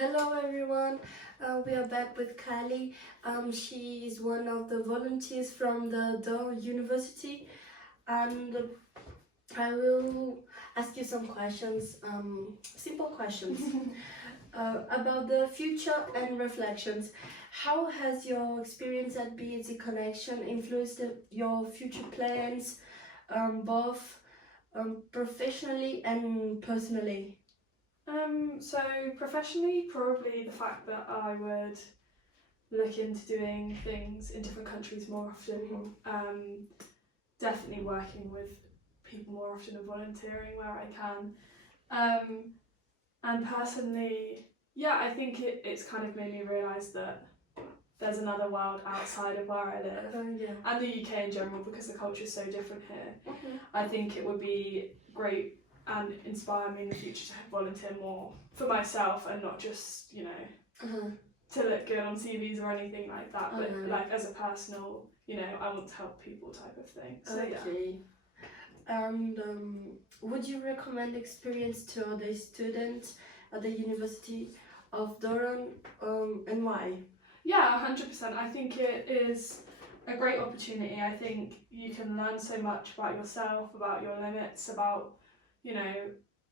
Hello everyone, we are back with Kayley. She is one of the volunteers from the Durham University, and I will ask you some questions, simple questions, about the future and reflections. How has your experience at BHZ Connection influenced your future plans, both professionally and personally? So professionally, probably the fact that I would look into doing things in different countries more often. Definitely working with people more often and volunteering where I can. And personally, yeah, I think it's kind of made me realise that there's another world outside of where I live. Yeah. And the UK in general, because the culture is so different here. Mm-hmm. I think it would be great and inspire me in the future to volunteer more for myself and not just, to look good on CVs or anything like that, but like as a personal, I want to help people type of thing. So okay. Yeah. And would you recommend experience to other students at the University of Durham, and why? Yeah, 100%. I think it is a great opportunity. I think you can learn so much about yourself, about your limits, about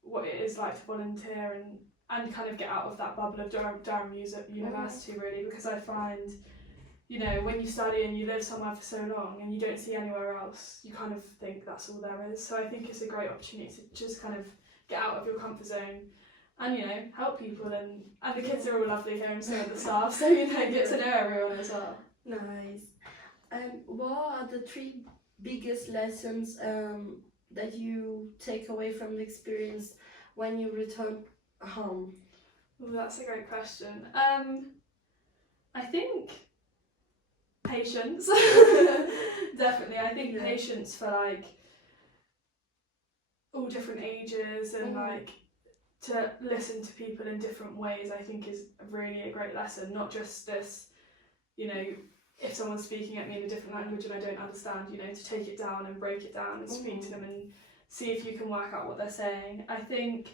what it is like to volunteer and kind of get out of that bubble of Durham University really, because I find when you study and you live somewhere for so long and you don't see anywhere else, you kind of think that's all there is. So I think it's a great opportunity to just kind of get out of your comfort zone and help people, and the kids are all lovely here and so are the staff, so get to know everyone as well. Nice. And what are the 3 biggest lessons that you take away from the experience when you return home? Well, that's a great question. I think patience. Definitely. I think patience for like all different ages and like to listen to people in different ways, I think is really a great lesson. Not just this, if someone's speaking at me in a different language and I don't understand, to take it down and break it down and speak to them and see if you can work out what they're saying. I think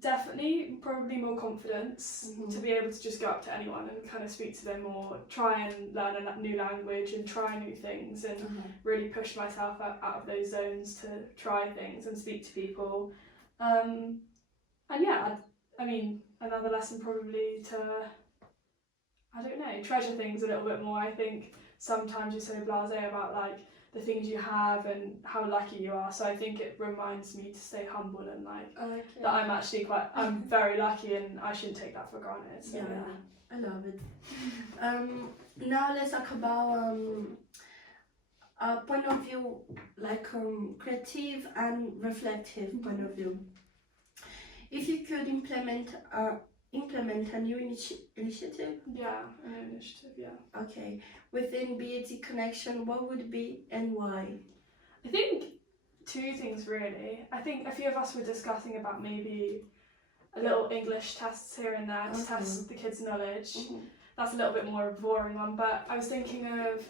definitely probably more confidence to be able to just go up to anyone and kind of speak to them, or try and learn a new language and try new things and really push myself out of those zones to try things and speak to people. And yeah, I mean, another lesson probably to, I don't know, treasure things a little bit more. I think sometimes you're so blasé about like the things you have and how lucky you are. So I think it reminds me to stay humble and like that I'm actually I'm very lucky and I shouldn't take that for granted. So yeah. I love it. Now let's talk about a point of view, like creative and reflective point of view. If you could implement a new initiative? Yeah, an initiative, yeah. Okay. Within BHZ Connection, what would it be and why? I think 2 things really. I think a few of us were discussing about maybe a little English tests here and there to test the kids' knowledge. That's a little bit more of a boring one, but I was thinking of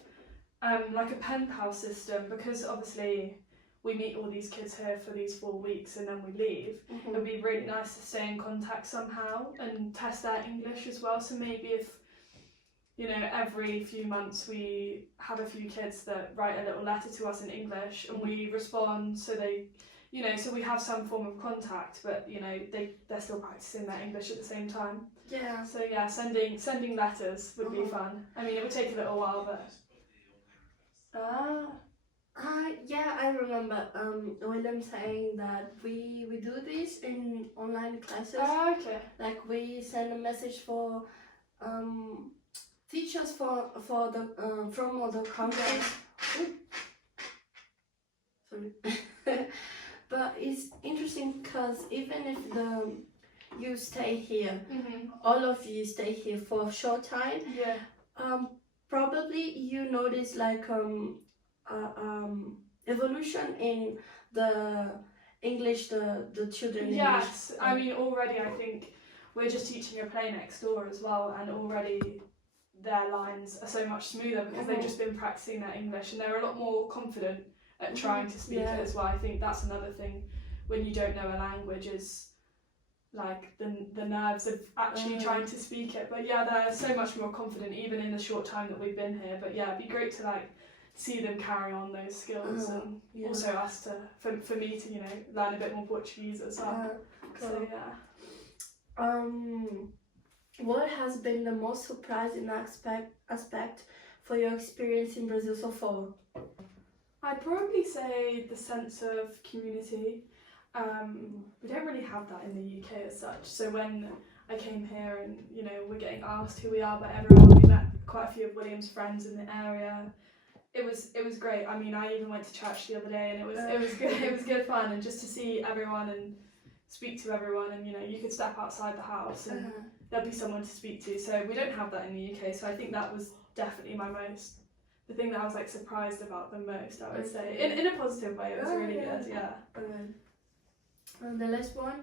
like a pen pal system, because obviously we meet all these kids here for these 4 weeks and then we leave. It would be really nice to stay in contact somehow and test their English as well. So maybe if, every few months we have a few kids that write a little letter to us in English and we respond, so they, so we have some form of contact, but they're still practicing their English at the same time. Yeah. So yeah, sending letters would be fun. I mean, it would take a little while, but. Yeah, I remember William saying that we do this in online classes. Okay. Like we send a message for teachers for the from other countries. Sorry. But it's interesting because even if you stay here, all of you stay here for a short time. Yeah. Probably you notice like evolution in the English, the children English. Yes, I mean already I think we're just teaching a play next door as well, and already their lines are so much smoother because they've just been practicing their English and they're a lot more confident at trying to speak it as well. I think that's another thing when you don't know a language is like the nerves of actually trying to speak it. But yeah, they're so much more confident even in the short time that we've been here. But yeah, it'd be great to like see them carry on those skills and also us to for me to, you know, learn a bit more Portuguese as well. Cool. So yeah. What has been the most surprising aspect for your experience in Brazil so far? I'd probably say the sense of community. We don't really have that in the UK as such. So when I came here and, you know, we're getting asked who we are by everyone, we met quite a few of William's friends in the area. It was great. I mean, I even went to church the other day, and it was good. It was good fun, and just to see everyone and speak to everyone, and you know, you could step outside the house and there'll be someone to speak to. So we don't have that in the UK. So I think that was definitely the thing that I was like surprised about the most. I would say in a positive way. It was really good. Yeah. The last one.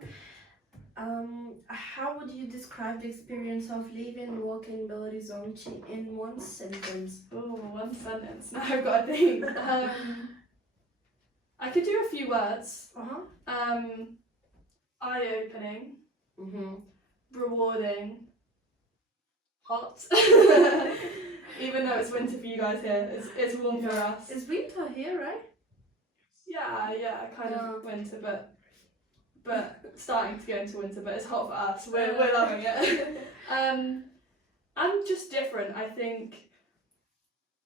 How would you describe the experience of living and working in Belo Horizonte in one sentence? Oh, one sentence. Now I've got to think. I could do a few words. Eye-opening. Rewarding. Hot. Even though it's winter for you guys here, it's warm for us. It's winter here, right? Yeah, kind of winter, but starting to go into winter, but it's hot for us. We're loving it. And just different. I think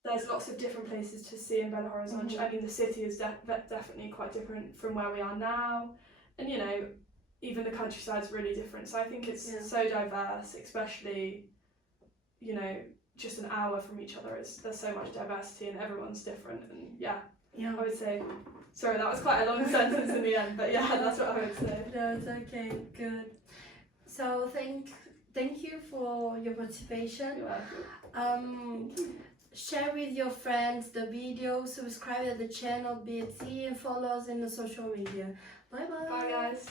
there's lots of different places to see in Belo Horizonte. I mean, the city is definitely quite different from where we are now, and you know, even the countryside's really different. So I think it's so diverse, especially, you know, just an hour from each other. There's so much diversity and everyone's different, and I would say. Sorry, that was quite a long sentence in the end, but yeah, that's what I would say. No, it's okay, good. So thank you for your participation. You're welcome. Share with your friends the video, subscribe to the channel BHZ, and follow us in the social media. Bye bye. Bye guys.